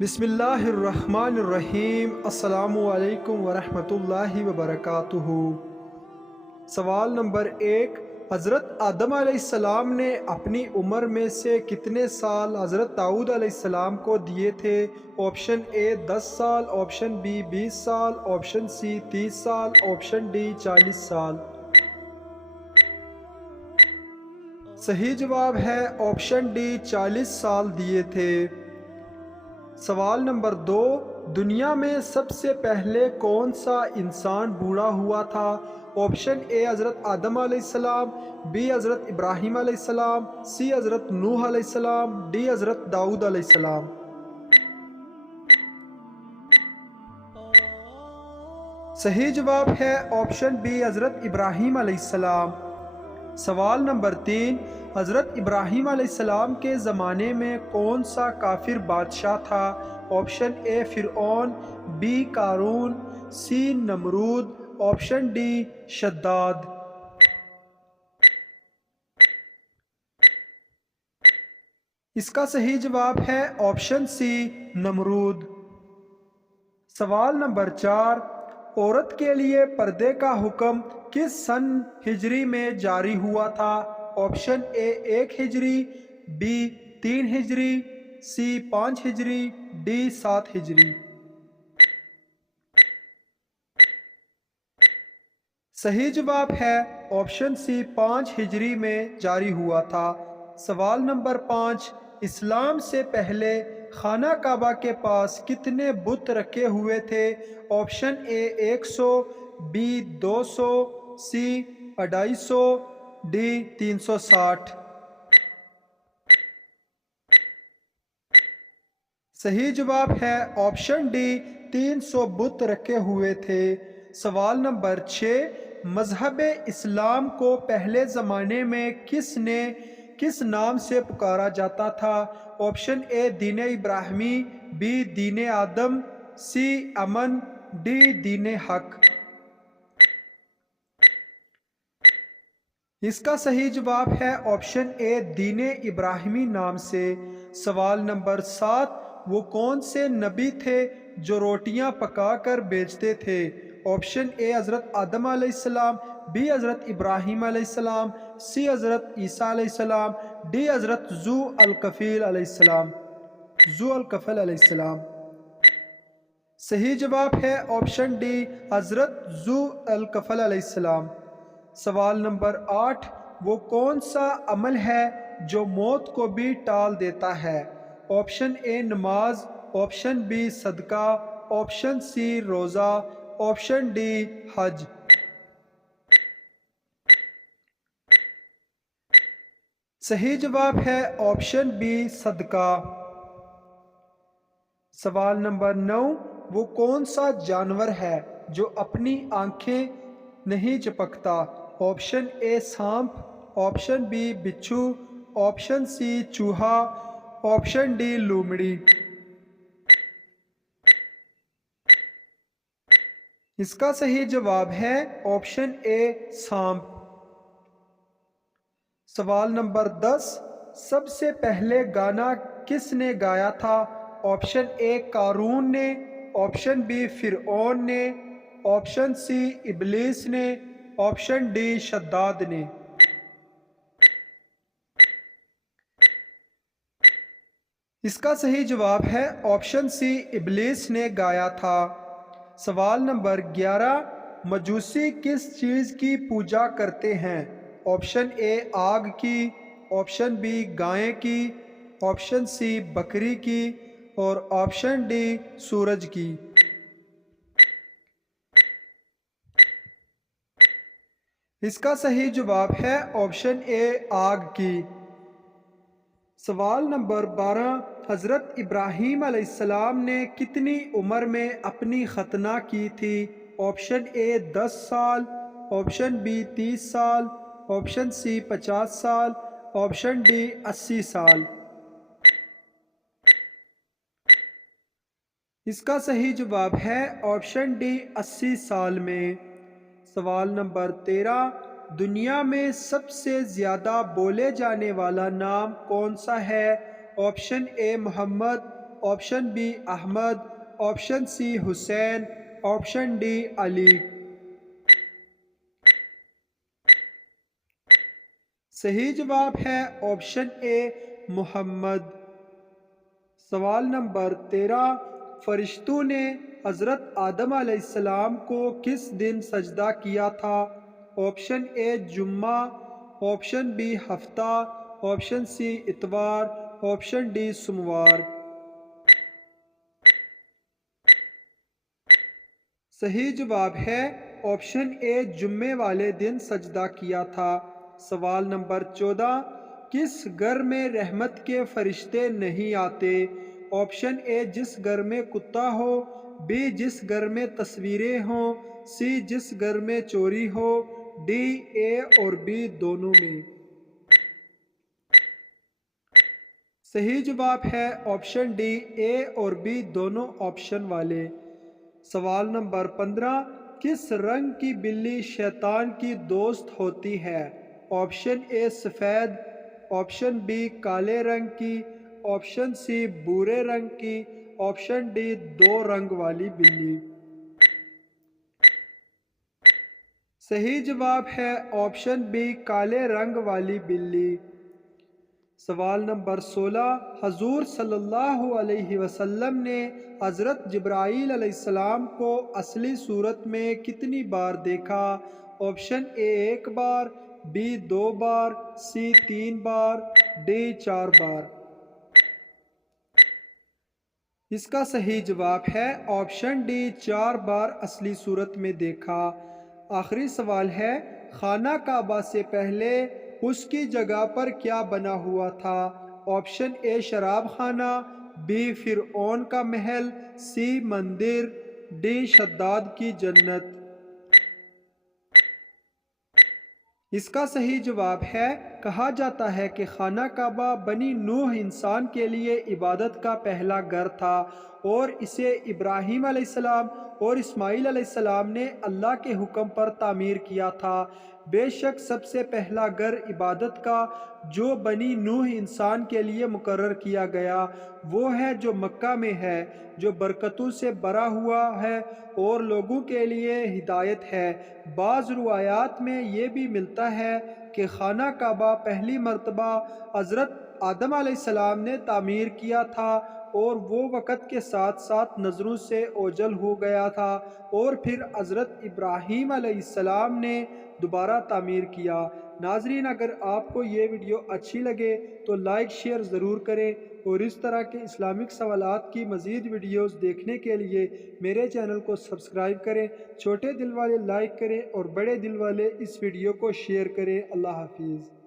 بسم اللہ الرحمن الرحیم۔ السلام علیکم ورحمۃ اللہ وبرکاتہ۔ سوال نمبر 1، حضرت آدم علیہ السلام نے اپنی عمر میں سے کتنے سال حضرت داؤد علیہ السلام کو دیے تھے؟ آپشن اے 10 سال، آپشن بی 20 سال، آپشن سی 30 سال، آپشن ڈی 40 سال۔ صحیح جواب ہے آپشن ڈی 40 سال دیے تھے۔ سوال نمبر 2، دنیا میں سب سے پہلے کون سا انسان بوڑھا ہوا تھا؟ آپشن اے حضرت آدم علیہ السلام، بی حضرت ابراہیم علیہ السلام، سی حضرت نوح علیہ السلام، ڈی حضرت داؤد علیہ السلام۔ صحیح جواب ہے آپشن بی حضرت ابراہیم علیہ السلام۔ سوال نمبر 3، حضرت ابراہیم علیہ السلام کے زمانے میں کون سا کافر بادشاہ تھا؟ آپشن اے فرعون، بی قارون، سی نمرود، آپشن ڈی شداد۔ اس کا صحیح جواب ہے آپشن سی نمرود۔ سوال نمبر 4، عورت کے لیے پردے کا حکم کس سن ہجری میں جاری ہوا تھا؟ آپشن اے 1 ہجری، بی 3 ہجری، سی 5 ہجری، ڈی 7 ہجری۔ صحیح جواب ہے آپشن سی 5 ہجری میں جاری ہوا تھا۔ سوال نمبر 5، اسلام سے پہلے خانہ کعبہ کے پاس کتنے بت رکھے ہوئے تھے؟ Option A 100، B 200، C 250، D 360۔ صحیح جواب ہے آپشن ڈی 300 بت رکھے ہوئے تھے۔ سوال نمبر 6، مذہب اسلام کو پہلے زمانے میں کس نام سے پکارا جاتا تھا؟ آپشن اے دین ابراہیمی، بی دین آدم، سی امن، ڈی دین حق۔ اس کا صحیح جواب ہے آپشن اے دین ابراہیمی نام سے۔ سوال نمبر 7، وہ کون سے نبی تھے جو روٹیاں پکا کر بیچتے تھے؟ آپشن اے حضرت آدم علیہ السلام، بی حضرت ابراہیم علیہ السلام، سی حضرت عیسیٰ علیہ السلام، ڈی حضرت ذو الکفیل علیہ السلام۔ صحیح جواب ہے آپشن ڈی حضرت ذو الکفل علیہ السلام۔ سوال نمبر 8، وہ کون سا عمل ہے جو موت کو بھی ٹال دیتا ہے؟ آپشن اے نماز، آپشن بی صدقہ، آپشن سی روزہ، آپشن ڈی حج۔ صحیح جواب ہے آپشن بی صدقہ۔ سوال نمبر 9، وہ کون سا جانور ہے جو اپنی آنکھیں نہیں جھپکتا؟ آپشن اے سانپ، آپشن بی بچھو، آپشن سی چوہا، آپشن ڈی لومڑی۔ اس کا صحیح جواب ہے آپشن اے سانپ۔ سوال نمبر 10، سب سے پہلے گانا کس نے گایا تھا؟ آپشن اے قارون نے، آپشن بی فرعون نے، آپشن سی ابلیس نے، آپشن ڈی شداد نے۔ اس کا صحیح جواب ہے آپشن سی ابلیس نے گایا تھا۔ سوال نمبر 11، مجوسی کس چیز کی پوجا کرتے ہیں؟ آپشن اے آگ کی، آپشن بی گائے کی، آپشن سی بکری کی، اور آپشن ڈی سورج کی۔ اس کا صحیح جواب ہے آپشن اے آگ کی۔ سوال نمبر 12، حضرت ابراہیم علیہ السلام نے کتنی عمر میں اپنی ختنہ کی تھی؟ آپشن اے 10 سال، آپشن بی 30 سال، آپشن سی 50 سال، آپشن ڈی 80 سال۔ اس کا صحیح جواب ہے آپشن ڈی 80 سال میں۔ سوال نمبر 13، دنیا میں سب سے زیادہ بولے جانے والا نام کون سا ہے؟ آپشن اے محمد، آپشن بی احمد، آپشن سی حسین، آپشن ڈی علی۔ صحیح جواب ہے آپشن اے محمد۔ سوال نمبر 13، فرشتوں نے حضرت آدم علیہ السلام کو کس دن سجدہ کیا تھا؟ آپشن اے جمعہ، آپشن بی ہفتہ، آپشن سی اتوار، آپشن ڈی سوموار۔ صحیح جواب ہے آپشن اے جمعے والے دن سجدہ کیا تھا۔ سوال نمبر 14، کس گھر میں رحمت کے فرشتے نہیں آتے؟ آپشن اے جس گھر میں کتا ہو، بی جس گھر میں تصویریں ہوں، سی جس گھر میں چوری ہو، ڈی اے اور بی دونوں میں۔ صحیح جواب ہے آپشن ڈی اے اور بی دونوں آپشن والے۔ سوال نمبر 15، کس رنگ کی بلی شیطان کی دوست ہوتی ہے؟ آپشن اے سفید، آپشن بی کالے رنگ کی، آپشن سی بھورے رنگ کی، آپشن ڈی دو رنگ والی بلی۔ صحیح جواب ہے آپشن بی کالے رنگ والی بلی۔ سوال نمبر 16، حضور صلی اللہ علیہ وسلم نے حضرت جبرائیل علیہ السلام کو اصلی صورت میں کتنی بار دیکھا؟ آپشن اے 1 بار، بی 2 بار، سی 3 بار، ڈی 4 بار۔ اس کا صحیح جواب ہے آپشن ڈی 4 بار اصلی صورت میں دیکھا۔ آخری سوال ہے، خانہ کعبہ سے پہلے اس کی جگہ پر کیا بنا ہوا تھا؟ آپشن اے شراب خانہ، بی فرعون کا محل، سی مندر، ڈی شداد کی جنت۔ اس کا صحیح جواب ہے، کہا جاتا ہے کہ خانہ کعبہ بنی نوح انسان کے لیے عبادت کا پہلا گھر تھا اور اسے ابراہیم علیہ السلام اور اسماعیل علیہ السلام نے اللہ کے حکم پر تعمیر کیا تھا۔ بے شک سب سے پہلا گھر عبادت کا جو بنی نوح انسان کے لیے مقرر کیا گیا وہ ہے جو مکہ میں ہے، جو برکتوں سے بھرا ہوا ہے اور لوگوں کے لیے ہدایت ہے۔ بعض روایات میں یہ بھی ملتا ہے کہ خانہ کعبہ پہلی مرتبہ حضرت آدم علیہ السلام نے تعمیر کیا تھا اور وہ وقت کے ساتھ ساتھ نظروں سے اوجھل ہو گیا تھا اور پھر حضرت ابراہیم علیہ السلام نے دوبارہ تعمیر کیا۔ ناظرین، اگر آپ کو یہ ویڈیو اچھی لگے تو لائک شیئر ضرور کریں اور اس طرح کے اسلامک سوالات کی مزید ویڈیوز دیکھنے کے لیے میرے چینل کو سبسکرائب کریں۔ چھوٹے دل والے لائک کریں اور بڑے دل والے اس ویڈیو کو شیئر کریں۔ اللہ حافظ۔